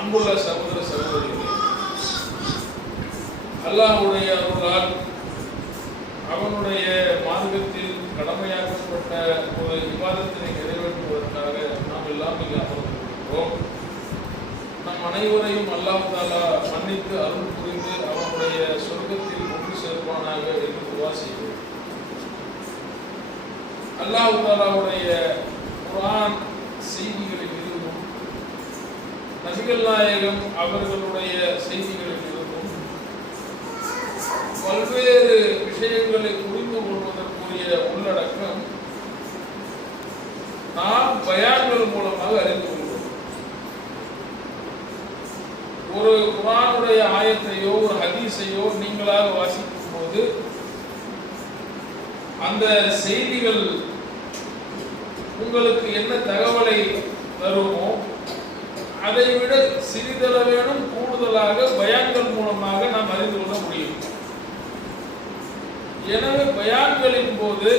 அன்புள்ள சகோதர சகோதரிகளே, அல்லாஹ்வுடைய அருளால் அவனுடைய மார்க்கத்தில் கடமையாக்கப்பட்ட ஒரு விவாதத்தினை நிறைவேற்றுவதற்காக நாம் எல்லாம் இங்கே அமர்ந்திருக்கிறோம். நம் அனைவரையும் அல்லாஹ் தஆலா மன்னித்து அருள் புரிந்து அவனுடைய சொர்க்கத்தில் ஒன்று சேர்ப்பானாக என்று துஆ செய்கிறோம். அல்லாஹ் தஆலாவுடைய குர்ஆன் செய்திகளில் இருந்தும் நபிகள் நாயகம் அவர்களுடைய செய்திகளில் இருந்தும் பல்வேறு விஷயங்களை புரிந்து கொள்வதற்குரிய உள்ளடக்கம் நாம் பயான்கள் மூலமாக அறிந்து கொள்வோம். ஒரு குர்ஆனுடைய ஆயத்தையோ ஒரு ஹதீஸையோ நீங்களாக வாசிக்கும் போது அந்த செய்திகள் உங்களுக்கு என்ன தகவலை தருமோ அதை விட சிறிதளவேனும் கூடுதலாக பயான்கள் மூலமாக நாம் அறிந்து கொள்ள முடியும். எனவே பயான்களின் போது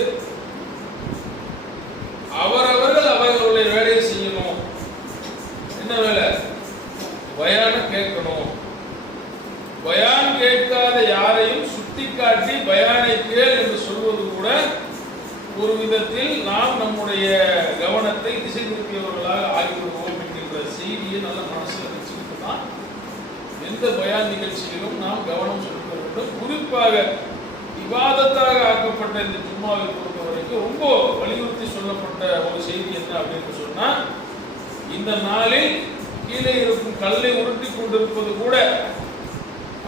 அவரவர்கள் அவர்களுடைய வேலையை செய்யணும். என்ன வேலை? பயான கேட்கணும். பயான் கேட்காத யாரையும் சுட்டிக்காட்டி பயானை கேள் என்று சொல்வது கூட ஒரு விதத்தில் நாம் நம்முடைய கவனத்தை திசை திருப்பியவர்களாக ஆகிவிடுவோம் என்கின்ற செய்தியை நல்ல மனசில் வச்சுக்கிட்டு தான் எந்த பயான் நிகழ்ச்சியிலும் நாம் கவனம் செலுத்த வேண்டும். குறிப்பாக விவாதத்தாக ஆக்கப்பட்ட இந்த ஜும்மாவை பொறுத்த வரைக்கும் ரொம்ப வலியுறுத்தி சொல்லப்பட்ட ஒரு செய்தி என்ன அப்படின்னு சொன்னா, இந்த நாளில் கீழே இருக்கும் கல்லை உருட்டி கொண்டிருப்பது கூட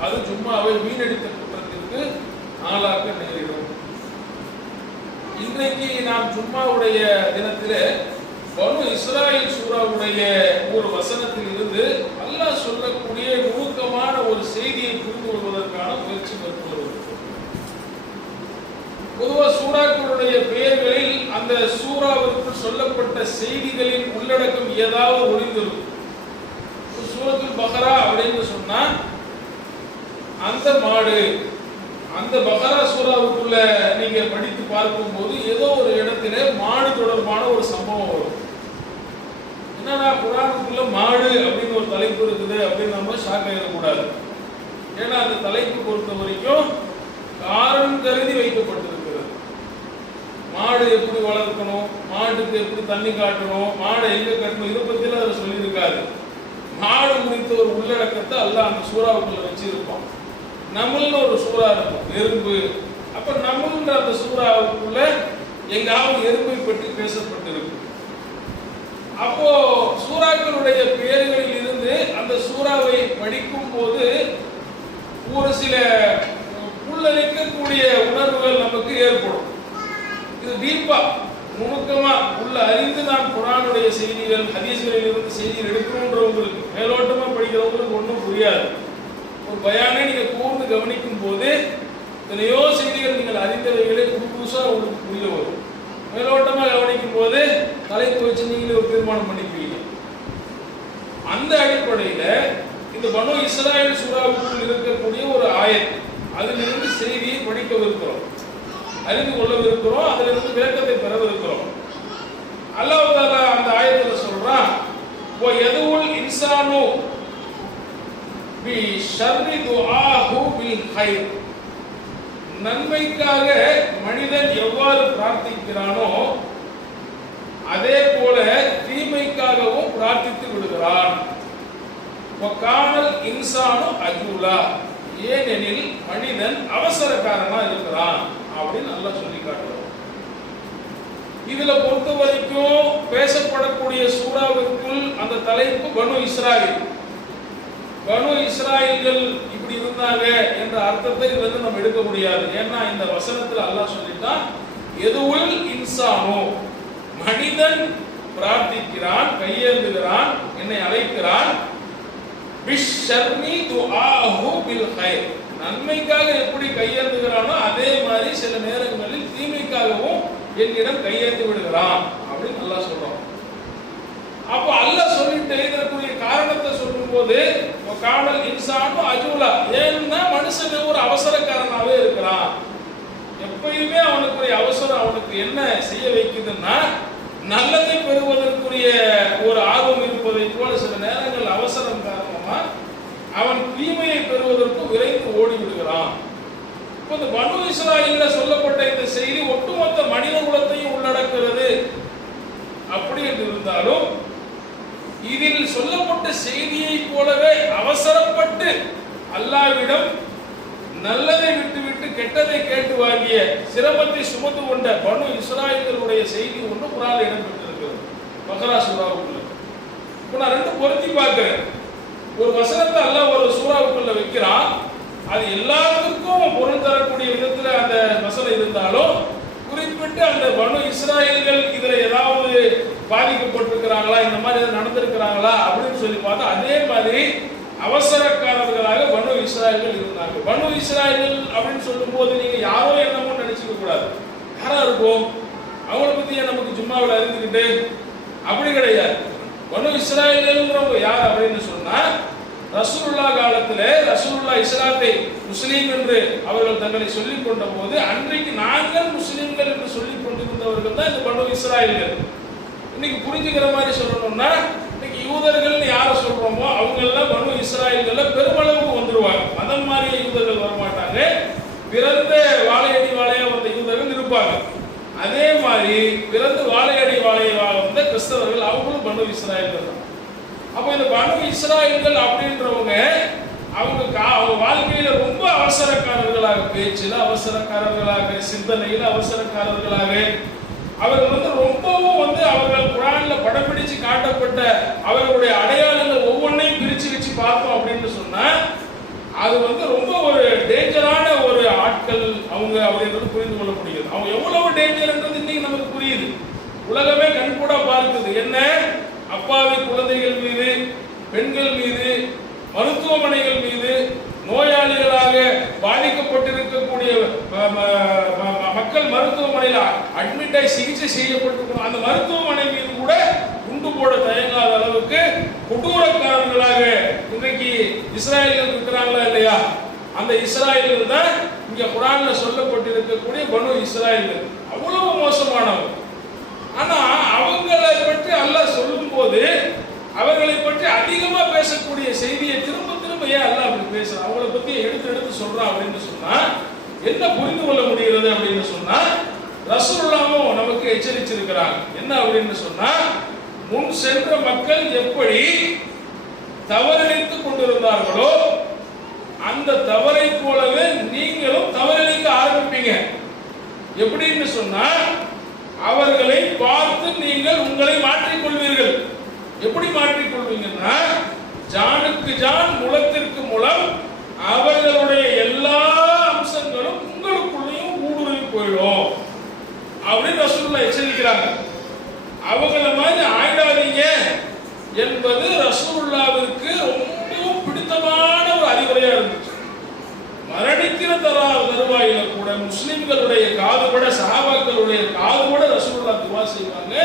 அது ஜும்மாவை வீணடித்த குற்றத்திற்கு ஆளாக்க நேரிடும். இன்றைக்கு நாம் ஜும்மாவுடைய தினத்திலே பனு இஸ்ராயில் சூராவுடைய ஒரு வசனத்தில் இருந்து அல்லாஹ் சொல்லக்கூடிய நுணுக்கமான ஒரு செய்தியை புரிந்து கொள்வதற்கான முயற்சி மேற்கொள்வது. பொதுவாக சூறாக்களுடைய பெயர்களில் அந்த சூறாவிற்கு சொல்லப்பட்ட செய்திகளின் உள்ளடக்கம் ஏதாவது ஒளிந்திருக்கும். சூரத்துல் பக்ரா அப்படின்னு சொன்னா அந்த மாடு, அந்த பக்ரா சூறாவுக்குள்ள நீங்க படித்து பார்க்கும் போது ஏதோ ஒரு இடத்துல மாடு தொடர்பான ஒரு சம்பவம் வரும். என்னன்னா குர்ஆனுக்குள்ள மாடு அப்படின்னு ஒரு தலைப்பு இருக்குது அப்படின்னு நம்ம ஷாக் ஆயிடக்கூடாது. ஏன்னா அந்த தலைப்பு பொறுத்த வரைக்கும் காரணம் கருதி வைக்கப்பட்டிருக்கிறது. மாடு எப்படி வளர்க்கணும், மாட்டுக்கு எப்படி தண்ணி காட்டணும், மாடை எங்க கட்டணும், இதை பத்திலாம் அதை சொல்லியிருக்காது. மாடு குறித்த ஒரு உள்ளடக்கத்தை அல்லாஹ் அந்த சூறாவுக்குள்ள வச்சிருப்பான். நம்மள்னு ஒரு சூறா இருக்கும், எறும்பு. அப்ப நம்மள்ன்ற அந்த சூறாவுக்குள்ள எங்காவது எறும்பை பற்றி பேசப்பட்டிருக்கு. அப்போ சூறாக்களுடைய பெயர்களில் இருந்து அந்த சூறாவை படிக்கும் போது ஒரு சில உள்ளிக்கக்கூடிய உணர்வுகள் நமக்கு ஏற்படும். இது டீப்பா நுணுக்கமா உள்ள அறிந்து நாம் குர்ஆனுடைய செய்திகள் ஹதீஸ்களில் இருந்து செய்திகள் எடுக்கணுன்றவங்களுக்கு, மேலோட்டமா படிக்கிறவங்களுக்கு ஒன்றும் புரியாது. ஒரு பயானை நீங்க கூர்ந்து கவனிக்கும் போது எத்தனையோ செய்திகள் நீங்கள் அறிந்தவைகளே புதுசா உங்களுக்கு புரிய வரும். மேலோட்டமா கவனிக்கும் போது தலைப்பு வச்சு நீங்களே ஒரு தீர்மானம் பண்ணிக்குவீங்க. அந்த அடிப்படையில இந்த பனு இஸ்ராயில் சூறாவுக்குள் இருக்கக்கூடிய ஒரு ஆயத், அதிலிருந்து செய்தியை படிக்கவிருக்கிறோம், அறிந்து கொள்ளவிருக்கிறோம், அதிலிருந்து விளக்கத்தை பெறவிருக்கிறோம். அல்லாஹ் தஆலா அந்த ஆயத்துல சொல்றான், "வ யதுல் இன்சானு பி ஷர்ரி துஆஹு பில் கைர்." நன்மைக்காக மனிதன் எவ்வாறு பிரார்த்திக்கிறானோ அதே போல தீமைக்காகவும் பிரார்த்தித்து விடுகிறான். வகானல் இன்சானு அஜூலா, ஏனெனில் மனிதன் அவசரக்காரனா இருக்கிறான் அப்படின்னு அல்லாஹ் சொல்லி காட்டுறான். இதுல பொறுத்த வரைக்கும் பேசப்படக்கூடிய சூறாவிற்குள் அந்த தலைப்பு பனு இஸ்ராயில். பனு இஸ்ராயில்கள் இப்படி இருந்தாங்க என்ற அர்த்தத்தை இதுல இருந்து நம்ம எடுக்க முடியாது. ஏன்னா இந்த வசனத்துல அல்லாஹ் சொல்லிட்டான், எதுவுல் இன்சானோ, மனிதன் பிரார்த்திக்கிறான், கையேந்துகிறான், என்னை அழைக்கிறான். பிஷ்ஷர்னி துஆஹு பில் கைர், நன்மைக்காக எப்படி கையேந்துகிறானோ அதே மாதிரி சில நேரங்களில் தீமைக்காகவும் என்னிடம் கையேந்து விடுகிறான் அப்படின்னு அல்லாஹ் சொல்றான். அப்போ அல்லாஹ் சொல்லிட்டு இதற்குரிய காரணத்தை சொல்லும்போது காணல் இன்சானு அஜூலா, ஏன்னா மனுஷன் ஒரு அவசரக்காரனாவே இருக்கிறான். எப்பயுமே அவனுக்குரிய அவசரம் அவனுக்கு என்ன செய்ய வைக்குதுன்னா நல்லதை பெறுவதற்குரிய ஒரு ஆர்வம் இருப்பதை போல சில நேரங்கள் அவசரம் காரணமாக அவன் தீமையை பெறுவதற்கு விரைந்து ஓடி விடுகிறான். இப்போ இந்த பனு இஸ்ராயேல்ல சொல்லப்பட்ட இந்த செய்தி ஒட்டுமொத்த மனித குலத்தையும் உள்ளடக்கிறது. அப்படி என்று இருந்தாலும் இதில் சொல்லப்பட்ட செய்தியை போலவே அவசரப்பட்டு அல்லாஹ்விடம் நல்லதை விட்டுவிட்டு கெட்டதை கேட்டு வாங்கிய சிரமத்தை சுமந்து கொண்ட பனு இஸ்ராயேலுடைய செய்தி ஒன்று குர்ஆனில் இடம்பெற்றிருக்கிறது பக்ரா சூராவுக்குள்ள. இப்போ நான் ரெண்டு பொருத்தி பார்க்கிறேன். ஒரு வசனத்தை அல்லாஹ் ஒரு சூறாவுக்குள்ள வைக்கிறான், அது எல்லாத்துக்கும் பொருள் தரக்கூடிய விதத்தில் அந்த வசனம் இருந்தாலும் குறிப்பிட்டு அந்த பனு இஸ்ராயேல்கள் இதுல ஏதாவது பாதிக்கப்பட்டிருக்கிறாங்களா, இந்த மாதிரி ஏதாவது நடந்திருக்கிறாங்களா அப்படின்னு சொல்லி பார்த்தா அதே மாதிரி அவசரக்காரர்களாக பனு இஸ்ராயேல்கள் இருந்தாங்க. பனு இஸ்ராயேல்கள் அப்படின்னு சொல்லும் போது நீங்க யாரோ என்னமோ நினைச்சுக்க கூடாது. யாரா இருக்கும் அவங்கள பத்தி நமக்கு ஜும்மாவில் அறிந்துக்கிட்டு அப்படி கிடையாது. பனு இஸ்ராயேல்ங்கிறவங்க யார் அப்படின்னு சொன்னா ரசூலுல்லாஹ் காலத்திலே ரசூலுல்லாஹ் இஸ்லாத்தை முஸ்லீம் என்று அவர்கள் தங்களை சொல்லிக் கொண்ட போது அன்றைக்கு நாங்கள் முஸ்லீம்கள் என்று சொல்லிக் கொண்டிருந்தவர்கள் தான் இந்த பனு இஸ்ராயேல்கள். இன்னைக்கு புரிஞ்சுக்கிற மாதிரி சொல்லணும்னா இன்னைக்கு யூதர்கள் யாரை சொல்றோமோ அவங்க எல்லாம் பனு இஸ்ராயேல்கள்ல பெருமளவுக்கு வந்துருவாங்க. மதம் மாறிய யூதர்கள் வரமாட்டாங்க, பிறந்த வாழையடி வாழையா வந்த யூதர்கள் இருப்பாங்க. அதே மாதிரி பிறந்து வாழையடி வாழையா வந்த கிறிஸ்தவர்கள் அவங்களும் பனு இஸ்ராயேல்கள் தான். அப்போ இந்த பனு இஸ்ராயேல்கள் அப்படின்றவங்க அவங்க வாழ்க்கையில ரொம்ப அவசரக்காரர்களாக, பேச்சில் அவசரக்காரர்களாக, சிந்தனையில் அவசரக்காரர்களாக, அவர்கள் ரொம்பவும் அவர்கள் குர்ஆன்ல படம் பிடிச்சு காட்டப்பட்ட அவர்களுடைய அடையாளங்கள் ஒவ்வொன்றையும் பிரிச்சு வச்சு பார்த்தோம் அப்படின்னு சொன்னா அது ரொம்ப ஒரு டேஞ்சரான ஒரு ஆட்கள் அவங்க அப்படின்றது புரிந்து கொள்ள முடியுது. அவங்க எவ்வளவு டேஞ்சர்ன்றது இன்னைக்கு நமக்கு புரியுது. உலகமே கண்கூடா பார்க்குது. என்ன அப்பாவி குழந்தைகள் மீது, பெண்கள் மீது, மருத்துவமனைகள் மீது, நோயாளிகளாக பாதிக்கப்பட்டிருக்கக்கூடிய மக்கள் மருத்துவமனையில் அட்மிட் ஆகி சிகிச்சை செய்யப்பட்டிருக்கணும் அந்த மருத்துவமனை மீது கூட குண்டு போட தயங்காத அளவுக்கு கொடூரக்காரர்களாக இன்றைக்கு இஸ்ராயேல்கள் இருக்கிறாங்களா இல்லையா? அந்த இஸ்ராயேல்கள் தான் இங்க குர்ஆன்ல சொல்லப்பட்டிருக்கக்கூடிய பனு இஸ்ராயேல்கள். அவ்வளவு மோசமானவங்க. ஆனா அவங்களை பற்றி அல்லாஹ் சொல்லும் போது அவர்களை பற்றி அதிகமா பேசக்கூடிய செய்தியை திரும்ப திரும்ப ஏன் அல்லாஹ் அப்படி பேசுறான், அவங்களை பத்தி எடுத்து சொல்றான் அப்படின்னு சொன்னா என்ன புரிந்து கொள்ள முடிகிறது அப்படின்னு சொன்னா ரசூலுல்லாஹ்வும் நமக்கு எச்சரிச்சிருக்கிறாங்க. என்ன அப்படின்னு சொன்னா முன் சென்ற மக்கள் எப்படி தவறிழைத்துக் கொண்டிருந்தார்களோ அந்த தவறை போலவே நீங்களும் தவறிழைக்க ஆரம்பிப்பீங்க. எப்படின்னு சொன்னா அவர்களை பார்த்து நீங்கள் உங்களை மாற்றிக்கொள்வீர்கள். எப்படி மாற்றிக்கொள்வீங்கன்னா ஜானுக்கு ஜான் முலத்திற்கு முலம் அவர்களுடைய எல்லா அம்சங்களும் உங்களுக்குள்ளேயும் ஊடுருவி போயிடும் அப்படின்னு ரசூலுல்லாஹ் எச்சரிக்கிறாங்க. அவங்கள மாதிரி ஆயிடாதீங்க என்பது ரசூலுல்லாஹ்விற்கு ரொம்பவும் பிடித்தமான ஒரு அறிவுரையா இருந்துச்சு. மரணிக்கிற தருவாயில கூட முஸ்லிம்களுடைய காதுபட சஹாபாக்களுடைய காதுபட ரசூலுல்லாஹ் துஆ செய்வாங்க,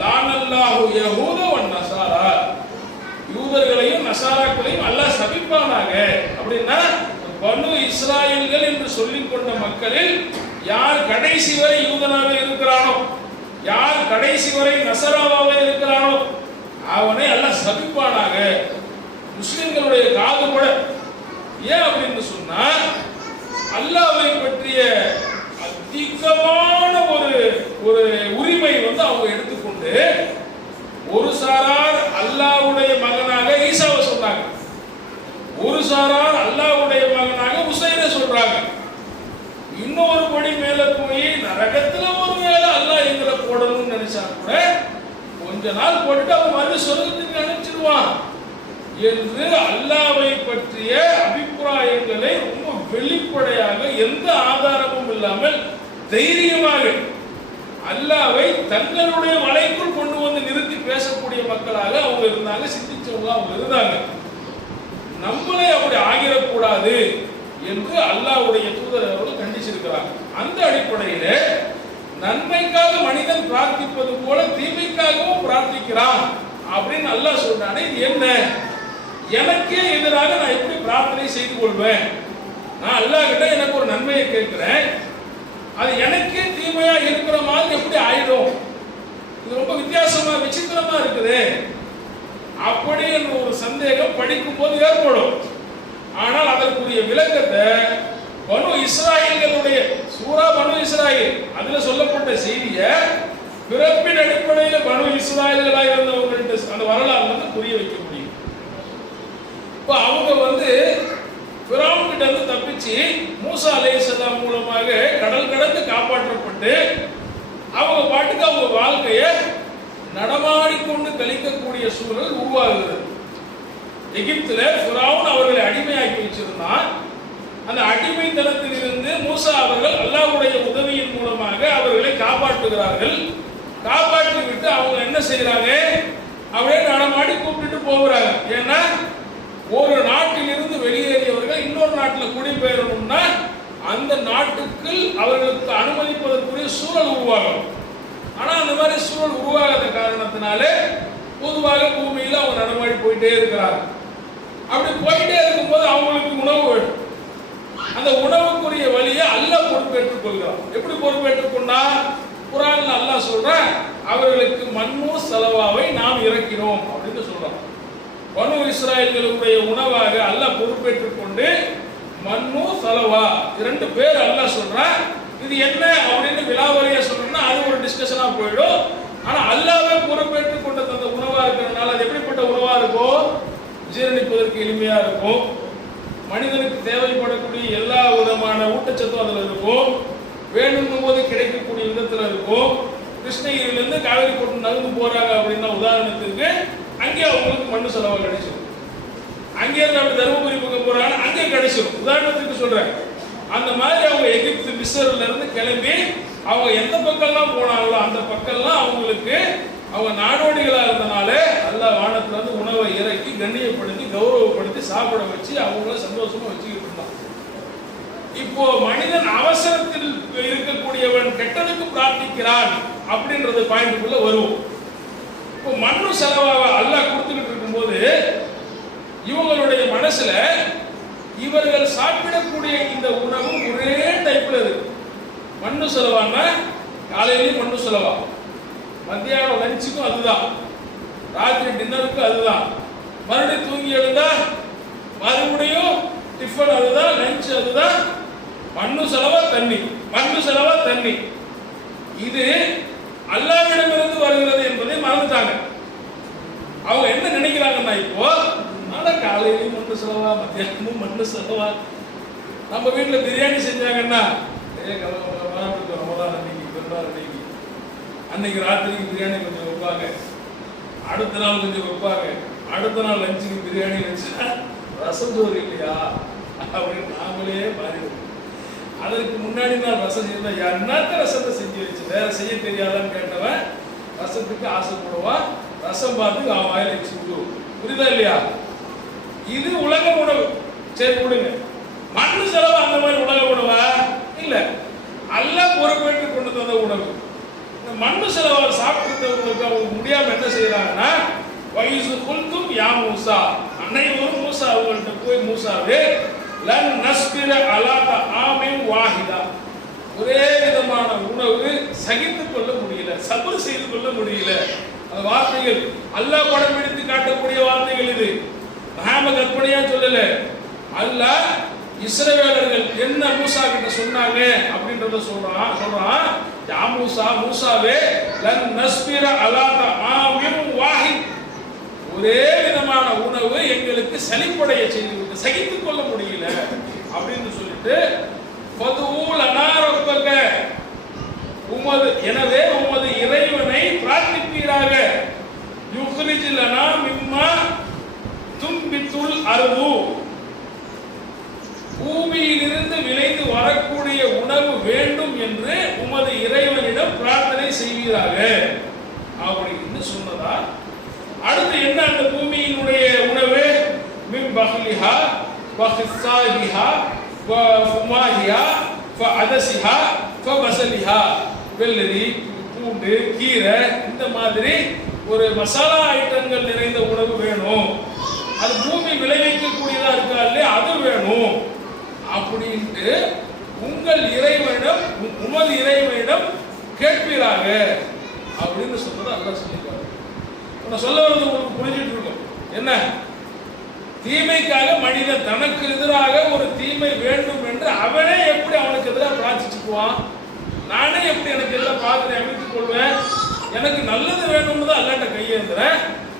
லானல்லாஹு யஹூத வன் நஸாரா, யூதர்களையும் நஸாராக்களையும் அல்லாஹ் சபிப்பானாக. அப்படின்னா பனு இஸ்ராயேல்கள் என்று சொல்லிக் கொண்ட மக்களில் யார் கடைசி வரை யூதனாக இருக்கிறானோ, யார் கடைசி வரை நஸராவாக இருக்கிறானோ அவனை அல்லாஹ் சபிப்பானாக. முஸ்லிம்களுடைய காதுபட. ஏன் அப்படின்னு சொன்னா அல்லாஹ்வை பற்றிய அதிகமான ஒரு உரிமை அவங்க எடுத்துக்கொண்டு ஒரு சாரார் அல்லாஹ்வுடைய மகனாக ஈசாவை சொன்னாங்க, ஒரு சாரார் அல்லாஹ்வுடைய மகனாக உசைரை சொல்றாங்க. இன்னொரு படி மேல போய் நரகத்துல ஒரு மேல அல்லாஹ் எங்களை போடணும்னு நினைச்சா கூட கொஞ்ச நாள் போட்டுட்டு அவன் மறுபடியும் சொர்க்கத்துக்கு அனுப்பிச்சிருவான் என்று அல்லாஹ்வை பற்றிய அபிப்பிராயங்களை ரொம்ப வெளிப்படையாக எந்த ஆதாரமும் இல்லாமல் தைரியமாக அல்லாஹ்வை தங்களுடைய வலைக்குள் கொண்டு வந்து நிறுத்தி பேசக்கூடிய மக்களாக அவங்க இருந்தாங்க, சிந்திச்சவங்க அவங்க இருந்தாங்க. நம்மளே அப்படி ஆகிடக்கூடாது என்று அல்லாஹ்வுடைய தூதர் அவர்கள் கண்டிச்சிருக்கிறாங்க. அந்த அடிப்படையில நன்மைக்காக மனிதன் பிரார்த்திப்பது போல தீமைக்காகவும் பிரார்த்திக்கிறான் அப்படின்னு அல்லாஹ் சொல்றானே. இது என்ன? எனக்கே எதிராக நான் எப்படி பிரார்த்தனை செய்து கொள்வேன்? நான் அல்லாஹ் கிட்ட எனக்கு ஒரு நன்மையை கேட்கிறேன், அது எனக்கே தீமையா இருக்கிற மாதிரி எப்படி ஆயிடும்? இது ரொம்ப வித்தியாசமா விசித்திரமா இருக்குது. அப்படி ஒரு சந்தேகம் படிக்கும் போது ஏற்படும். ஆனால் அதற்குரிய விளக்கத்தை பனு இஸ்ராயேலுடைய சூரா பனு இஸ்ராயேல் அதுல சொல்லப்பட்ட செய்தியை பிறப்பின் அடிப்படையில் பனு இஸ்ராயேல்களாக இருந்தவங்கள்ட்ட அந்த வரலாறு வந்து புரிய வைக்க முடியும். இப்போ அவங்க ஃபிரௌன் கிட்ட இருந்து தப்பிச்சு மூசா அலைஹிஸ்ஸலாம் மூலமாக கடல் கடந்து காப்பாற்றப்பட்டு அவங்க பாட்டுக்கு அவங்க வாழ்க்கையை நடமாடிக்கொண்டு கழிக்கக்கூடிய சூழல் உருவாகுகிறது. எகிப்துல ஃபிரௌன் அவர்களை அடிமையாக்கி வச்சிருந்தான். அந்த அடிமைத்தனத்தில் இருந்து மூசா அவர்கள் அல்லாஹ்வுடைய உதவியின் மூலமாக அவர்களை காப்பாற்றுகிறார்கள். காப்பாற்றி விட்டு அவங்க என்ன செய்யறாங்க, அப்படியே நடமாடி கூப்பிட்டு போகிறாங்க. ஏன்னா ஒரு நாட்டிலிருந்து வெளியேறியவர்கள் இன்னொரு நாட்டில் குடிபெயரணும்னா அந்த நாட்டுக்கு அவர்களுக்கு அனுமதிப்பதற்குரிய சூழல் உருவாகும். ஆனா அந்த மாதிரி சூழல் உருவாகாத காரணத்தினால பொதுவாக பூமியில அவங்க நடமாடி போயிட்டே இருக்கிறாங்க. அப்படி போயிட்டே இருக்கும்போது அவங்களுக்கு உணவு வேணும். அந்த உணவுக்குரிய வழியை அல்லாஹ் பொறுப்பேற்றுக் கொள்கிறான். எப்படி பொறுப்பேற்றுக் கொண்டா, குர்ஆன்ல அல்லாஹ் சொல்றான், அவர்களுக்கு மன்னு சலவாவை நாம் இறக்கினோம் அப்படின்னு சொல்றான். பனு இஸ்ராயேல்களுடைய உணவாக அல்லாஹ் பொறுப்பேற்றுக் கொண்டு மன்னு சலவா இரண்டு பேர் அல்லாஹ் சொல்றான். இது என்ன அப்படின்னு விலாவரியா சொல்றோம்னா அது ஒரு டிஸ்கஷனா போயிடும். ஆனா அல்லாஹ்வே பொறுப்பேற்றுக் கொண்ட அந்த உணவா இருக்கிறதுனால அது எப்படிப்பட்ட உணவா இருக்கும், ஜீரணிப்பதற்கு எளிமையா இருக்கும், மனிதனுக்கு தேவைப்படக்கூடிய எல்லா விதமான ஊட்டச்சத்தும் அதுல இருக்கும், வேணுங்கும் போது கிடைக்கக்கூடிய விதத்துல இருக்கும். கிருஷ்ணகிரியிலிருந்து காவிரி போட்டு நகர்ந்து போறாங்க அப்படின்னா உதாரணத்துக்கு அங்கே அவங்களுக்கு மண்ணு செலவா கிடைச்சிடும். அங்கே இருந்து அப்படி தருமபுரி பக்கம் போறாங்க, அங்கே கிடைச்சிடும். உதாரணத்துக்கு சொல்றேன். அந்த மாதிரி அவங்க எகிப்து மிஸ்ர்ல இருந்து கிளம்பி அவங்க எந்த பக்கம்லாம் போனாங்களோ அந்த பக்கம்லாம் அவங்களுக்கு அவங்க நாடோடிகளா இருந்தனால அல்லாஹ் வானத்துல இருந்து உணவை இறக்கி கண்ணியப்படுத்தி கௌரவப்படுத்தி சாப்பிட வச்சு அவங்கள சந்தோஷமா வச்சுக்கிட்டு இருந்தான். இப்போ மனிதன் அவசரத்தில் இருக்கக்கூடியவன் கெட்டதுக்கு பிரார்த்திக்கிறான் அப்படின்றது பாயிண்ட்டுக்குள்ள வரும். இப்போ மண்ணு செலவாக அல்லாஹ் கொடுத்துக்கிட்டு இருக்கும்போது இவங்களுடைய மனசுல இவர்கள் சாப்பிடக்கூடிய இந்த உணவு ஒரே டைப்ல இருக்கு. மண்ணு செலவான்னா காலையிலையும் மண்ணு செலவா, மத்தியானம் லஞ்சுக்கும் அதுதான், ராத்திரி டின்னருக்கும் அதுதான், மறுபடியும் தூங்கி எழுந்தா மறுபடியும் டிஃபன் அதுதான், லஞ்ச் அதுதான். மண்ணு செலவா தண்ணி, மண்ணு செலவா தண்ணி. இது அல்லாஹ்விடமிருந்து வருகிறது என்பதை மறந்துட்டாங்க. அவங்க என்ன நினைக்கிறாங்கன்னா, இப்போ காலையிலையும் மண்ணு செலவா, மத்தியானமும் மண்ணு செலவா. நம்ம வீட்டில் பிரியாணி செஞ்சாங்கன்னா அன்னைக்கு ராத்திரிக்கு பிரியாணி கொஞ்சம் வைப்பாங்க, அடுத்த நாள் கொஞ்சம் வைப்பாங்க, அடுத்த நாள் லஞ்சுக்கு பிரியாணி வச்சா ரசம் சோறு இல்லையா அப்படின்னு நாமளே மாறிடுவோம். அதற்கு முன்னாடி நாள் ரசம் செய்யல, என்னத்த ரசத்தை செஞ்சு வச்சு வேற செய்ய தெரியாதான்னு கேட்டவன் ரசத்துக்கு ஆசைப்படுவான். ரசம் பார்த்து அவன் வாயில வச்சு விடுவோம். புரியுதா இல்லையா? இது உலக உணவு. சரி கொடுங்க. மண்ணு செலவு அந்த மாதிரி உலக உணவா இல்ல, அல்லாஹ் பொறுப்பேற்றுக் கொண்டு வந்த உணவு. இந்த மண்ணு செலவால் சாப்பிடுறவங்களுக்கு அவங்க முடியாம என்ன செய்யறாங்கன்னா, வயசு குல்தும் யா மூசா, அனைவரும் மூசா அவங்கள்ட்ட போய் மூசாவே லன் நஸ்பிர அலா தஆமின் வாஹிதா, ஒரே விதமான உணவு சகித்துக் கொள்ள முடியல, சபர் செய்து கொள்ள முடியல. அந்த வார்த்தைகள் அல்லாஹ் படம் எடுத்து காட்டக்கூடிய வார்த்தைகள். இது நாம கற்பனையா சொல்லல. அல்லாஹ் இஸ்ரவேலர்கள் என்ன மூசா கிட்ட சொன்னாங்க அப்படின்றத சொல்றான். யா மூசா, மூசாவே லன் நஸ்பிர அலா தஆமின் வாஹித், ஒரே விதமான உணவு எங்களுக்கு சலிப்படைய செய்து சகித்துக் கொள்ள முடியல அப்படின்னு சொல்லிட்டு எனவே உமது இறைவனை பிரார்த்திப்பீராக. யுக்ரிஜ் லனா மிம்மா தும்பித்துல் அர்து, பூமியிலிருந்து விளைந்து வரக்கூடிய உணவு வேண்டும் என்று உமது இறைவனிடம் பிரார்த்தனை செய்வீராக அப்படின்னு சொன்னதா. அடுத்து என்ன அந்த பூமியினுடைய உணவு? மின் பஹ்லிஹா வஹிஸாஹிஹா வஃமாஹிஹா ஃபஅதஸிஹா ஃபபஸலிஹா, வெள்ளரி, பூண்டு, கீரை, இந்த மாதிரி ஒரு மசாலா ஐட்டங்கள் நிறைந்த உணவு வேணும். அது பூமி விளைவிக்கக்கூடியதா இருக்கா இல்லையா, அது வேணும் அப்படின்ட்டு உங்கள் இறைவனிடம் உமது இறைவனிடம் கேட்பீராக அப்படின்னு சொன்னதை அல்லாஹ் சொல்லியிருக்காரு. நான் சொல்ல வரது உங்களுக்கு புரிஞ்சிட்டு இருக்கும். என்ன தீமைக்காக மனிதன் தனக்கு எதிராக ஒரு தீமை வேண்டும் என்று அவனே எப்படி அவனுக்கு எதிராக பிரார்த்திச்சுக்குவான்? நானே எப்படி எனக்கு எல்லாம் பார்த்து அமைத்துக் கொள்வேன்? எனக்கு நல்லது வேணும்னு தான் அல்லாட்ட கையேந்துறேன்.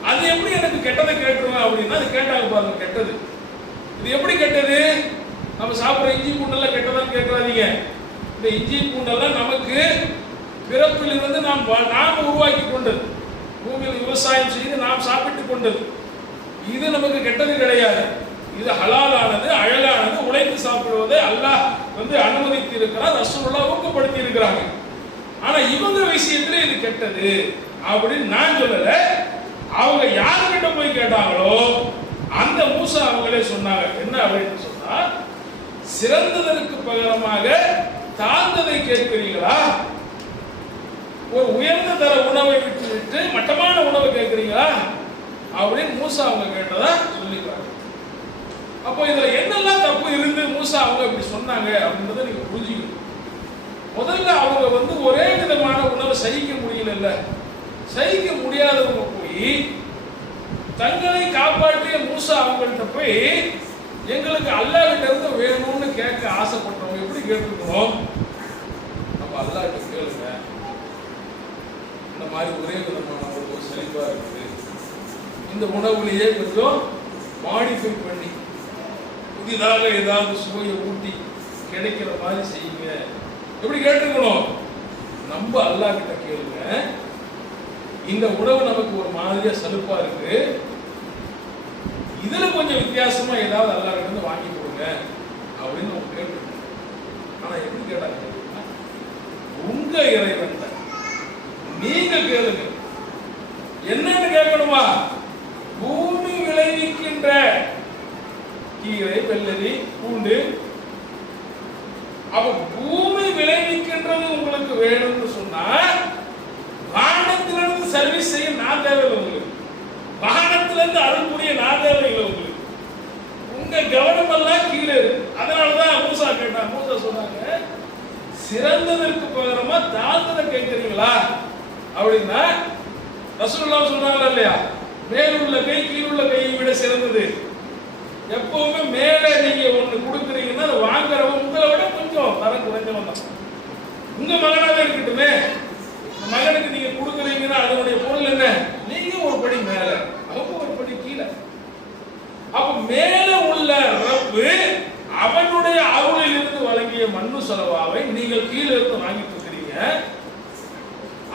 அது எப்படி எனக்கு கெட்டதை கேட்டுருவேன் அப்படின்னா அது கேட்டாங்க பாருங்க, கெட்டது. இது எப்படி கெட்டது? நம்ம சாப்பிட்ற இஞ்சி பூண்டெல்லாம் கெட்டதான்னு கேட்காதீங்க. இந்த இஞ்சி பூண்டெல்லாம் நமக்கு பிறப்பிலிருந்து நாம் உருவாக்கி கொண்டது, பூமியில் விவசாயம் செய்து நாம் சாப்பிட்டு கொண்டது. இது நமக்கு கெட்டது கிடையாது. இது ஹலாலானது, அழகானது, உழைத்து சாப்பிடுவதை அல்லாஹ் அனுமதித்து இருக்கிறார், ரசூலுல்லாஹ் ஊக்கப்படுத்தி இருக்கிறாங்க. ஆனா இவங்க விஷயத்துல இது கெட்டது அப்படின்னு நான் சொல்லல. அவங்க யாருக்கிட்ட போய் கேட்டாங்களோ அந்த மூசா அவங்களே சொன்னாங்க. என்ன அப்படின்னு சொன்னா, சிறந்ததற்கு பகரமாக தாழ்ந்ததை கேட்கிறீங்களா? ஒரு உயர்ந்த தர உணவை விட்டு மட்டமான உணவை கேட்கிறீங்களா அப்படின்னு மூசா அவங்க கேட்டதா சொல்லிக்கிறாங்க. அப்போ இதுல என்னெல்லாம் தப்பு இருந்து மூசா அவங்க இப்படி சொன்னாங்க அப்படின்றத நீங்க புரிஞ்சுக்கணும். முதல்ல அவங்க ஒரே விதமான உணவை சகிக்க முடியல. சகிக்க முடியாதவங்க போய் தங்களை காப்பாற்றிய மூசா அவங்கள்ட்ட போய் எங்களுக்கு அல்லாஹ்கிட்ட இருந்து வேணும்னு கேட்க ஆசைப்பட்டவங்க எப்படி கேட்டுக்கணும்? நம்ம அல்லாஹ்கிட்ட கேளுங்க, இந்த மாதிரி ஒரே விதமான ஒரு செழிப்பா இருக்குது, இந்த உணவுலேயே கொஞ்சம் மாடிஃபை பண்ணி புதிதாக ஏதாவது சுவையை ஊட்டி கிடைக்கிற மாதிரி செய்யுங்க, எப்படி கேட்டுக்கணும்? நம்ம அல்லாஹ் கிட்ட கேளுங்க, இந்த உணவு நமக்கு ஒரு மாதிரியா சலுப்பா இருக்கு, இதுல கொஞ்சம் வித்தியாசமா ஏதாவது அல்லாஹ் கிட்ட இருந்து வாங்கி கொடுங்க அப்படின்னு நம்ம கேட்டுக்கணும். ஆனா எப்படி கேட்டாங்க? உங்க இறைவன் நீங்க கேளுங்க. என்னன்னு கேட்கணுமா? பூமி விளைவிக்கின்ற கீரை, வெள்ளரி, பூண்டு, அப்ப பூமி விளைவிக்கின்றது உங்களுக்கு வேணும்னு சொன்னா வானத்திலிருந்து சர்வீஸ் செய்ய நான் தேவையில்லை உங்களுக்கு, வானத்திலிருந்து அருள் புரிய நான் தேவையில்லை உங்களுக்கு. உங்க கவனம் எல்லாம் கீழே இருக்கு. அதனாலதான் மூசா கேட்டாங்க. மூசா சொன்னாங்க, சிறந்ததற்கு பகரமா தாழ்ந்ததை கேட்கிறீங்களா அப்படின்னா ரசூலுல்லாஹ் சொல்றாங்க இல்லையா, மேலுள்ள கை கீழுள்ள கையை விட சிறந்தது. எப்பவுமே மேலே நீங்க ஒண்ணு கொடுக்குறீங்கன்னா அதை வாங்குறவங்க உங்களை விட கொஞ்சம் தரம் குறைஞ்சவன் தான். உங்க மகனாவே இருக்கட்டுமே, மகனுக்கு நீங்க கொடுக்குறீங்கன்னா அதனுடைய பொருள் என்ன? நீங்க ஒரு படி மேல, அவங்க ஒரு படி கீழே. அப்ப மேல உள்ள ரப்பு அவனுடைய அருளில் இருந்து வழங்கிய மண்ணு செலவாவை நீங்கள் கீழே இருந்து வாங்கிட்டு இருக்கிறீங்க.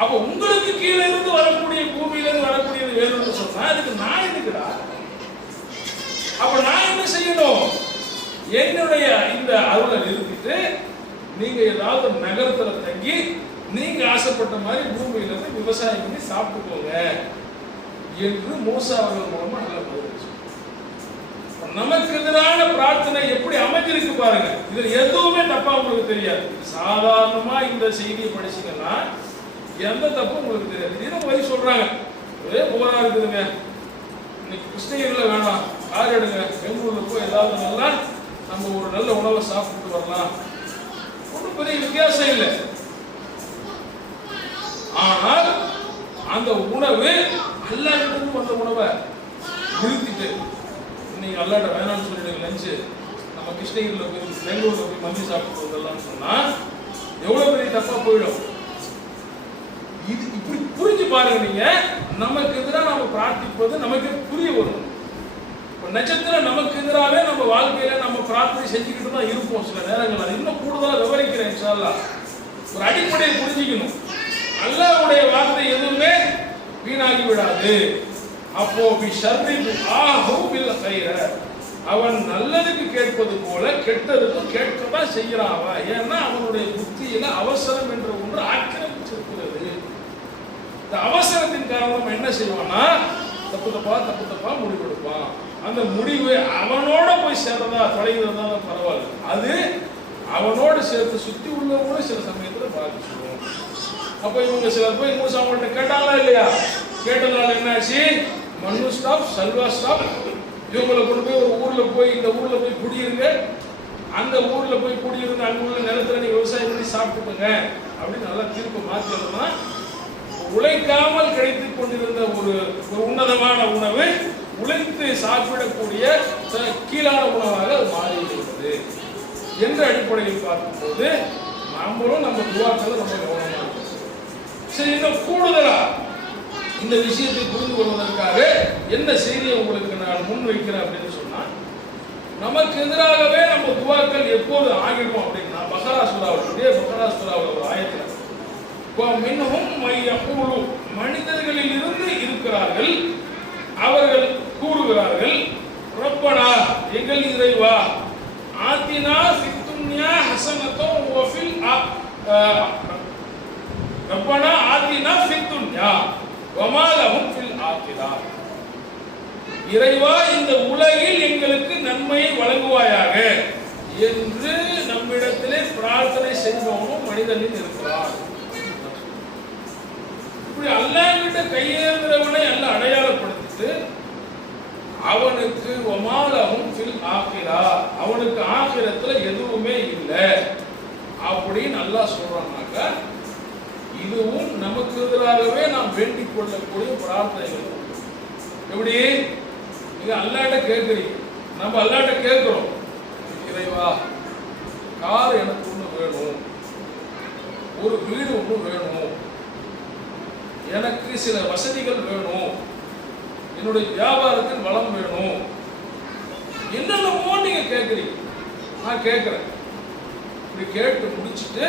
அப்ப உங்களுக்கு கீழே இருந்து வரக்கூடிய பூமியில இருந்து வரக்கூடியது வேணும்னு சொன்னா அதுக்கு நான் இருக்குடா. அப்ப நான் என்ன செய்யணும்? என்னுடைய இந்த அருளை நிறுத்திட்டு நீங்க ஏதாவது நகரத்துல தங்கி நீங்க ஆசைப்பட்ட மாதிரி பூமியில இருந்து விவசாயம் பண்ணி சாப்பிட்டுக்கோங்க என்று மூசா அவர்கள் மூலமா நல்ல பதில். நமக்கு எதிரான பிரார்த்தனை எப்படி அமைஞ்சிருக்கு பாருங்க. இதுல எதுவுமே தப்பா உங்களுக்கு தெரியாது. சாதாரணமா இந்த செய்தியை படிச்சீங்கன்னா எந்த தப்பும் உங்களுக்கு தெரியாது. இது வழி சொல்றாங்க, ஒரே போரா இருக்குதுங்க, இன்னைக்கு கிருஷ்ணகிரியில் வேணாம், கார் எடுங்க, பெங்களூர்ல போய் ஏதாவது நல்லா நம்ம ஒரு நல்ல உணவை சாப்பிட்டு வரலாம், ஒன்றும் பெரிய வித்தியாசம் இல்லை. ஆனால் அந்த உணவு அல்லாஹ்விடமிருந்து வந்த உணவை நிறுத்திட்டு இன்னைக்கு அல்லாஹ்ட்ட வேணாம்னு சொல்லிட்டு லஞ்சு நம்ம கிருஷ்ணகிரியில் போய் பெங்களூர்ல போய் மந்தி சாப்பிட்டு வந்தெல்லாம் சொன்னா எவ்வளவு பெரிய தப்பா போயிடும். இது இப்படி புரிஞ்சு பாருங்க. நீங்க நமக்கு எதிராக நம்ம பிரார்த்திப்பது நமக்கு புரிய வரும். நட்சத்திரம் நமக்கு எதிராகவே நம்ம வாழ்க்கையில நம்ம பிரார்த்தனை செஞ்சுக்கிட்டு தான் இருப்போம். சில நேரங்கள் அது இன்னும் கூடுதலா விவரிக்கிறேன் இன்ஷா அல்லாஹ். ஒரு அடிப்படையை புரிஞ்சுக்கணும். அல்லாஹ்வுடைய வார்த்தை எதுவுமே வீணாகி விடாது. அப்போ அவன் நல்லதுக்கு கேட்பது போல கெட்டதுக்கும் கேட்கதான் செய்யறான் அவன். ஏன்னா அவனுடைய புத்தியில அவசரம் என்ற ஒன்று ஆக்கிரமிச்சிருக்கிறது. இந்த அவசரத்தின் காரணம் என்ன செய்வான்னா தப்பு தப்பா முடிவெடுப்பான். அந்த முடிவு அவனோட போய் சேர்றதா தொலைகிறதா பரவாயில்ல, அது அவனோட சேர்த்து சுத்தி உள்ளவங்கள சில சமயத்துல பாதிச்சிடும். அப்ப இவங்க சிலர் போய் மூசா அவங்கள்ட்ட கேட்டாங்களா இல்லையா? கேட்டதுனால என்னாச்சு? மண்ணு ஸ்டாப், சல்வா ஸ்டாப். இவங்களை கொண்டு போய் ஒரு ஊர்ல போய் இந்த ஊர்ல போய் குடியிருங்க, அந்த ஊர்ல போய் குடியிருந்து அங்க உள்ள நிலத்துல நீங்க விவசாயம் பண்ணி சாப்பிட்டுக்கோங்க அப்படின்னு நல்லா தீர்ப்பு மாத்திரமா உழைக்காமல் கிடைத்துக் கொண்டிருந்த ஒரு உன்னதமான உணவு உழைத்து சாப்பிடக்கூடிய கீழான உணவாக அது மாறிவிடுகிறது என்ற அடிப்படையில் பார்க்கும்போது நம்மளும் நம்ம துவாக்களை ரொம்ப கவனமாக இருக்கும். சரி, இன்னும் கூடுதலா இந்த விஷயத்தை புரிந்து கொள்வதற்காக என்ன செய்தியை உங்களுக்கு நான் முன் வைக்கிறேன் அப்படின்னு சொன்னா, நமக்கு எதிராகவே நம்ம துவாக்கள் எப்போது ஆகிடும் அப்படின்னா, பகரா சூராவில் ஒரு ஆயத்துல மின்ஹும் மையகூலு, மனிதர்களில் இருந்து இருக்கிறார்கள், அவர்கள் கூறுகிறார்கள், ரப்பனா எங்கள் இறைவா, ஆத்தினா ஃபித் துன்யா ஹஸனத்தன் வ ஃபில் ரப்பனா ஆத்தினா ஃபித் துன்யா வ மா லஹும் ஃபில் ஆகிரா, இறைவா இந்த உலகில் எங்களுக்கு நன்மையை வழங்குவாயாக என்று நம்மிடத்திலே பிரார்த்தனை செய்பவனும் மனிதனில் இருக்கிறார். இப்படி அல்லாஹ் கிட்ட கையேந்திரவனை அல்ல அடையாளப்படுத்திட்டு அவனுக்கு வமாலஹும் ஃபில் ஆகிரா, அவனுக்கு ஆகிரத்துல எதுவுமே இல்லை அப்படின்னு அல்லாஹ் சொல்றானாக்க, இதுவும் நமக்கு எதிராகவே நாம் வேண்டிக் கொள்ளக்கூடிய பிரார்த்தனைகள். எப்படி நீங்க அல்லாஹ்ட்ட கேட்கிறீங்க, நம்ம அல்லாஹ்ட்ட கேட்கிறோம், இறைவா கார் எனக்கு ஒன்று வேணும், ஒரு வீடு ஒன்று வேணும், எனக்கு சில வசதிகள் வேணும், என்னுடைய வியாபாரத்தில் வளம் வேணும், என்னென்னமோ நீங்க கேட்குறீங்க. நான் கேட்குறேன். இப்படி கேட்டு முடிச்சுட்டு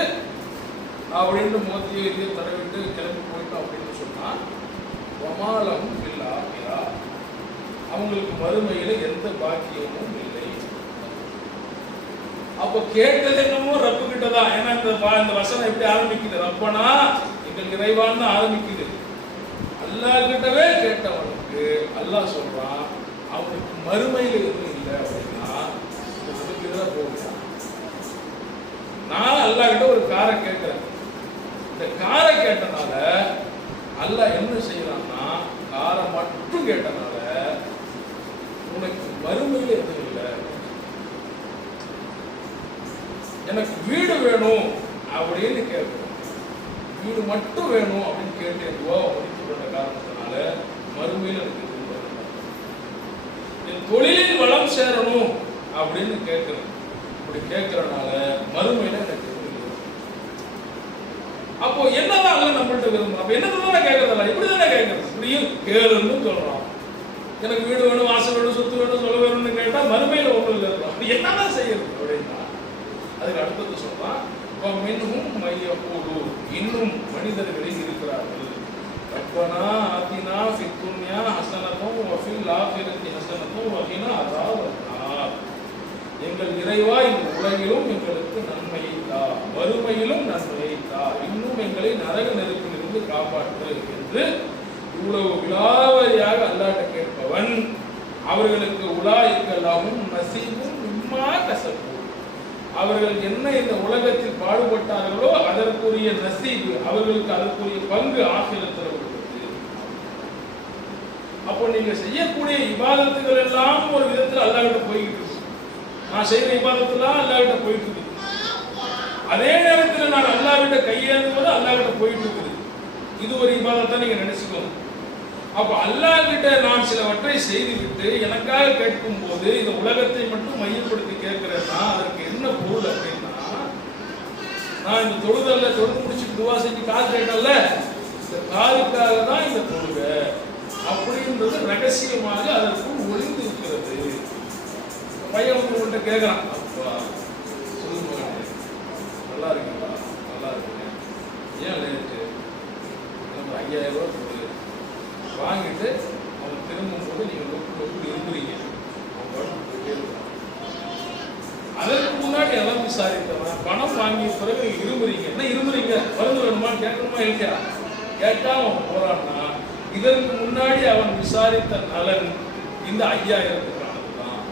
அப்படின்னு மோத்தியை இதையே தடவிட்டு கிளம்பி போயிட்டோம் அப்படின்னு சொன்னா, வமாலஹும் ஃபில் ஆகிரா, அவங்களுக்கு மறுமையில எந்த பாக்கியமும் இல்லை. அப்போ கேட்டது என்னமோ ரப்பு கிட்டதான். ஏன்னா இந்த வசனம் எப்படி ஆரம்பிக்குது, ரப்பனா எங்கள் இறைவான்னு ஆரம்பிக்குது. அல்லாஹ் கிட்டவே கேட்டவனுக்கு அல்லாஹ் சொல்றான், அவனுக்கு மறுமையில எதுவும் இல்லை அப்படின்னா போகிறான். நான் அல்லாஹ் கிட்ட ஒரு காரை கேட்கிறேன். இந்த காரை கேட்டனால அல்லாஹ் என்ன செய்யறான்னா, காரை மட்டும் கேட்டனால உனக்கு மறுமையில எதுவும் இல்லை. எனக்கு வீடு வேணும் அப்படின்னு கேட்கணும், வீடு மட்டும் வேணும் அப்படின்னு கேட்டு முடித்து கொண்ட காரணத்தினால மறுமையில் எனக்கு என் தொழிலில் வளம் சேரணும் அப்படின்னு கேட்கிறேன். அப்படி கேட்கறதுனால மறுமையில எனக்கு அப்போ என்னதான் அல்ல நம்மள்ட்ட விரும்புறோம். அப்ப என்னதான் கேட்கறதில்ல, இப்படிதானே கேட்கறது. இப்படியும் கேளுன்னு சொல்றோம். எனக்கு வீடு வேணும், வாசல் வேணும், சொத்து வேணும், சொல்ல வேணும்னு கேட்டா மறுமையில ஒன்றும் இல்லை. அப்படி என்னதான் செய்யறது அப்படின்னா, அதுக்கு அடுத்தது சொல்றான், மின்ஹும் மையகூலு, இன்னும் மனிதர்களில் இருக்கிறார்கள், ரப்பனா ஆத்தினா ஃபித் துன்யா ஹஸனத்தன் வ ஃபில் ஆகிரத்தி ஹஸனத்தன் வ கினா அஸாபன்னார், எங்கள் இறைவா இந்த உலகிலும் எங்களுக்கு நன்மையை தா, மறுமையிலும் நன்மையை தா, இன்னும் எங்களை நரக நெருப்பிலிருந்து காப்பாற்று என்று இவ்வளவு விலாவரியாக அல்லாஹ்ட்ட கேட்பவன், அவர்களுக்கு உலாயிக்கல்லாஹும் நஸீபும் மிம்மா கஸபு, அவர்கள் என்ன இந்த உலகத்தில் பாடுபட்டார்களோ அதற்குரிய நசீபு, அவர்களுக்கு அதற்குரிய பங்கு ஆகிரத்தில் உள்ளது. அப்போ நீங்க செய்யக்கூடிய இபாதத்துகள் எல்லாம் ஒரு விதத்தில் அல்லாஹ்கிட்ட போய்கிட்டு இருக்கு. நான் செய்யற இபாதத்துலாம் அல்லாஹ்கிட்ட போயிட்டு இருக்கு. அதே நேரத்தில் நான் அல்லாஹ்கிட்ட கையேந்துவது அல்லாஹ்கிட்ட போயிட்டு இருக்குது. இது ஒரு இபாதத்தை நீங்க நினைச்சுக்கோங்க. அப்ப அல்லாஹ் கிட்ட நான் சிலவற்றை செய்துவிட்டு எனக்காக கேட்கும் போது இந்த உலகத்தை மட்டும் மையப்படுத்தி கேட்கிறேன்னா அதற்கு என்ன பொருள் அப்படின்னா, நான் இந்த தொழுது முடிச்சுட்டு துவா செஞ்சு காசு கேட்டல, இந்த காதுக்காக தான் இந்த தொழுகை அப்படின்றது ரகசியமாக அதற்குள் ஒளிந்து இருக்கிறது. பையன் உங்கள்கிட்ட கேட்கறான், அப்பா சொல்லுங்க நல்லா இருக்கீங்களா, நல்லா இருக்கீங்க, ஏன் லேட்டு, எனக்கு 5000 ரூபாய் கொடுங்க வாங்கிட்டு அவன் திரும்பும் போது நீங்க நோக்கு இருந்துறீங்க. அதற்கு முன்னாடி எல்லாம் விசாரித்தவன் பணம் வாங்கிய பிறகு நீங்க இருமுறீங்க. என்ன இருமுறீங்க, மருந்து வேணுமா கேட்கணுமா இல்லையா, கேட்டா அவன் போறான்னா இதற்கு முன்னாடி அவன் விசாரித்த நலன் இந்த 5000க்கானது தான்,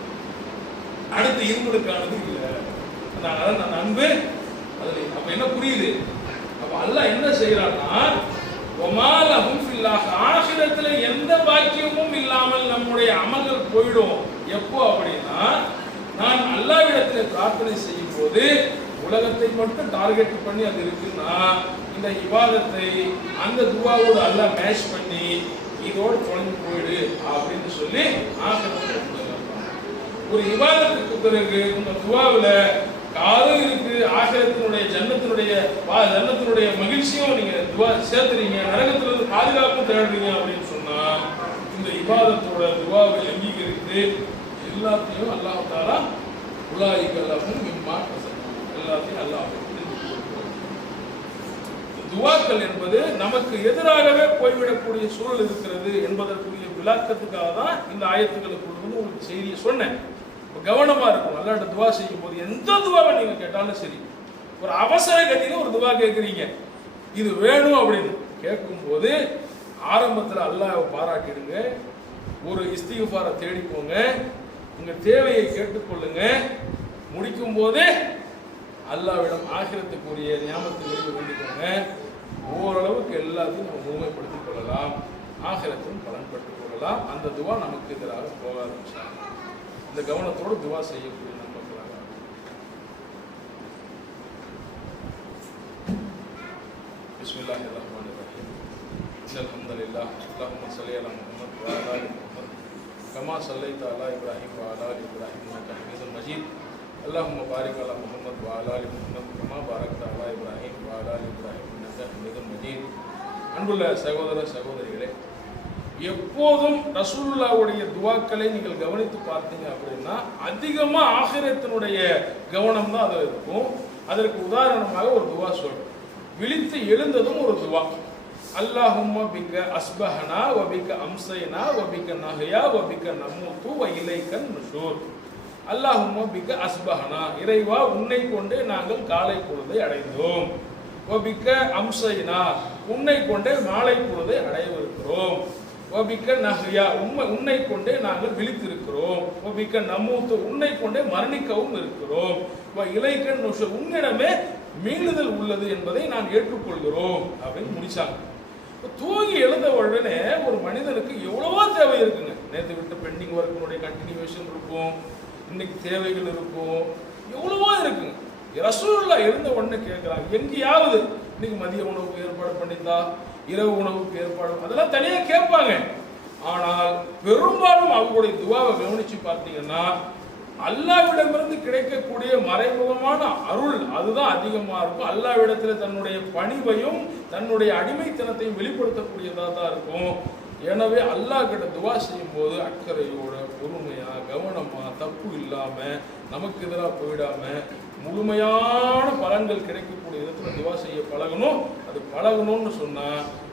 அடுத்த இருமுலுக்கானது இல்லை. அந்த அன்பு அதுல அப்ப என்ன புரியுது, அப்ப அல்லாஹ் என்ன செய்யறான்னா, வமாலஹும் ஃபில் ஆகிரத்துல எந்த பாக்கியமும் இல்லாமல் நம்முடைய அமல்கள் போய்டும். எப்போ அப்படின்னா, நான் அல்லாஹ்விடத்தில் பிரார்த்தனை செய்யும் போது உலகத்தை மட்டும் டார்கெட் பண்ணி அது இருக்குன்னா, இந்த இபாதத்தை அந்த துவாவோடு அல்லாஹ் மேட்ச் பண்ணி இதோடு தொலைஞ்சு போயிடு அப்படின்னு சொல்லி ஒரு இபாதத்துக்கு பிறகு உங்க துவாவில் காலம் இருக்கு, ஆகிரத்தினுடைய ஜன்னத்தினுடைய மகிழ்ச்சியும் நீங்க துவா சேர்த்துறீங்க, நரகத்திலிருந்து பாதுகாப்பும் தேடுறீங்க அப்படின்னு சொன்னா இந்த இபாதத்தோட துவாவை அங்கீகரித்து எல்லாத்தையும் அல்லாஹ் தஆலா உலாயிக லஹும் மிம்மா எல்லாத்தையும் அல்லாஹ் துவாக்கள் என்பது நமக்கு எதிராகவே போய்விடக்கூடிய சூழல் இருக்கிறது என்பதற்குரிய விளக்கத்துக்காக தான் இந்த ஆயத்துக்களுக்குள்ள உங்களுக்கு செய்தியை சொன்னேன். கவனமா இருக்கும். அல்லாஹ்ட்ட துவா செய்யும் போது எந்த துவாவை நீங்க கேட்டாலும் சரி, ஒரு அவசர கதியில ஒரு துவா கேட்குறீங்க, இது வேணும் அப்படின்னு கேட்கும் போது ஆரம்பத்தில் அல்லாஹ்வை பாராட்டிடுங்க, ஒரு இஸ்திக்ஃபாரை தேடிக்கோங்க, உங்க தேவையை கேட்டுக்கொள்ளுங்க, முடிக்கும் போது அல்லாஹ்விடம் ஆகிரத்துக்குரிய நியாமத்துகளை வேண்டிக்கோங்க. ஓரளவுக்கு எல்லாத்தையும் நம்ம முழுமைப்படுத்திக் கொள்ளலாம், ஆகிரத்தும் பலன் பெற்றுக் கொள்ளலாம். அந்த துவா நமக்கு எதிராக போகாது. இந்த கவனத்தோடு துவா செய்யக்கூடிய நண்பர்களாக பிஸ்மில்லாஹிர் ரஹ்மானிர் ரஹீம். இன்னல் ஹம்தலில்லாஹ் அல்லாஹும்ம ஸல்லி அலா முஹம்மத் வ அலா ஆலி முஹம்மத் கமா ஸல்லைத அலா இப்ராஹீம் வ அலா ஆலி இப்ராஹீம் இன்னக ஹமீதும் மஜீத். அல்லாஹும்ம பாரிக் அலா முஹம்மத் வ அலா ஆலி முஹம்மத் கமா பாரக்த அலா இப்ராஹீம் வ அலா ஆலி இப்ராஹீம் இன்னக ஹமீதும் மஜீத். அன்புள்ள சகோதர சகோதரிகளே, எப்போதும் ரசூலுல்லாஹ்வுடைய துவாக்களை நீங்கள் கவனித்து பார்த்தீங்க அப்படின்னா அதிகமா ஆகிரத்தினுடைய கவனம் தான் அது இருக்கும். அதற்கு உதாரணமாக ஒரு துவா சொல்றேன். விழித்து எழுந்ததும் ஒரு துவா, அல்லாஹும்ம பிக்க அஸ்பஹனா வ பிக்க அம்சைனா வ பிக்க நஹ்யா வ பிக்க நமூது வ இலைக்கன் நுஷூர். அல்லாஹும்ம பிக்க அஸ்பஹனா, இறைவா உன்னை கொண்டே நாங்கள் காலை பொழுதை அடைந்தோம். வ பிக்க அம்சைனா, உன்னை கொண்டே மாலை பொழுதை அடையவிருக்கிறோம். வபிக்க நஹ்யா, உன்னை கொண்டே நாங்கள் விழித்திருக்கிறோம். வபிக்க நமூத்து, உன்னை கொண்டே மரணிக்கவும் இருக்கிறோம். இலைக்கன் நுஷூர், உன்னிடமே மீளுதல் உள்ளது என்பதை நான் ஏற்றுக்கொள்கிறோம் அப்படின்னு முடிச்சாங்க. தூங்கி எழுந்த உடனே ஒரு மனிதனுக்கு எவ்வளவோ தேவை இருக்குங்க. நேற்று விட்டு பெண்டிங் ஒர்க்கினுடைய கண்டினியூஷன் இருக்கும், இன்னைக்கு தேவைகள் இருக்கும், எவ்வளவோ இருக்குங்க. ரசூலுல்லாஹ் எழுந்த உடனே கேட்கிறாங்க, எங்கேயாவது இன்னைக்கு மதிய உணவுக்கு ஏற்பாடு பண்ணித்தா, இரவு உணவுக்கு ஏற்பாடு, அதெல்லாம் தனியாக கேட்பாங்க. ஆனால் பெரும்பாலும் அவங்களுடைய துவாவை கவனிச்சு பார்த்தீங்கன்னா அல்லாஹ்விடமிருந்து கிடைக்கக்கூடிய மறைமுகமான அருள் அதுதான் அதிகமாக இருக்கும். அல்லாஹ்விடத்தில் தன்னுடைய பணிவையும் தன்னுடைய அடிமைத்தனத்தையும் வெளிப்படுத்தக்கூடியதாக தான் இருக்கும். எனவே அல்லாஹ் கிட்ட துவா செய்யும் போது அக்கறையோட, பொறுமையா, கவனமா, தப்பு இல்லாம, நமக்கு எதிராக போயிடாம முழுமையான பலன்கள் கிடைக்கக்கூடிய விதத்துல துவா செய்ய பழகணும். அது பழகணும்னு சொன்னா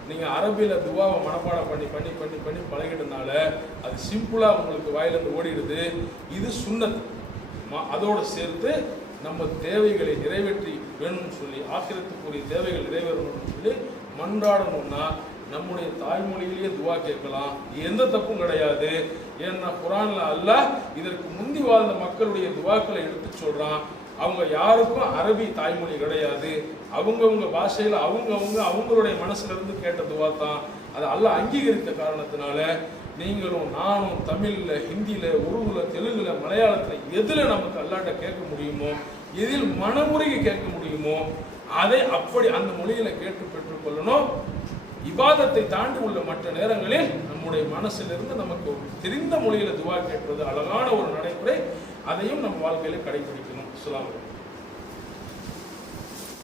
நீங்க அரபியில துவாவை மனப்பாடம் பண்ணி பண்ணி பண்ணி பண்ணி பழகிட்டனால அது சிம்பிளா உங்களுக்கு வாயிலிருந்து ஓடிடுது. இது சுன்னத். அதோட சேர்த்து நம்ம தேவைகளை நிறைவேற்றி வேணும்னு சொல்லி, ஆகிரத்துக்குரிய தேவைகள் நிறைவேறணும்னு சொல்லி மன்றாடணும்னா நம்முடைய தாய்மொழியிலேயே துவா கேட்கலாம். எந்த தப்பும் கிடையாது. ஏன்னா குர்ஆன்ல அல்லாஹ் இதற்கு முந்தி வாழ்ந்த மக்களுடைய துவாக்களை எடுத்து சொல்றான். அவங்க யாருக்கும் அரபி தாய்மொழி கிடையாது. அவங்கவுங்க பாஷையில் அவங்களுடைய மனசுல இருந்து கேட்ட துவா தான். அதை அல்லாஹ் அங்கீகரித்த காரணத்தினால நீங்களும் நானும் தமிழ்ல, ஹிந்தியில, உருதுல, தெலுங்குல, மலையாளத்துல எதுல நமக்கு அல்லாஹ்ட்ட கேட்க முடியுமோ, எதில் மனமுறையை கேட்க முடியுமோ அதை அப்படி அந்த மொழியில கேட்டு பெற்றுக்கொள்ளணும். இபாதத்தை தாண்டி உள்ள மற்ற நேரங்களில் நம்முடைய மனசிலிருந்து நமக்கு தெரிந்த மொழியில துவா கேட்பது அழகான ஒரு நடைமுறை. அதையும் நம்ம வாழ்க்கையில கடைபிடிக்கணும். அஸ்ஸலாமு அலைக்கும்.